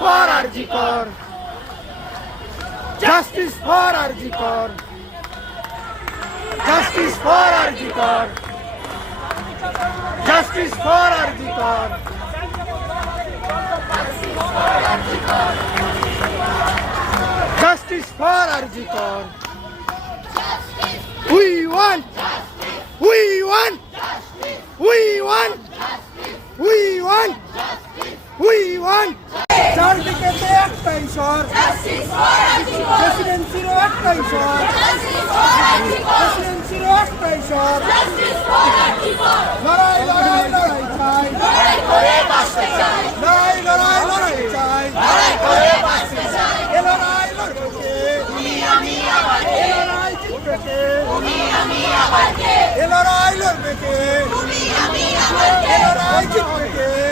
for RG Kar. Justice for RG Kar. Justice for RG Kar. Justice for RG Kar. Justice for RG Kar. We want. We want. We want. We want. We want. চারদিকেতে একটাই স্বর, প্রেসিডেন্সিরও একটাই স্বর, প্রেসিডেন্সিরও একটাই স্বর। লড়াই লড়াই লড়াই চাই, লড়াই লড়াই লড়াই চাই, এ লড়াই লড়বে কে? এ লড়াই জিতবে কে? এ লড়াই লড়বে কে? এ লড়াই জিতবে কে?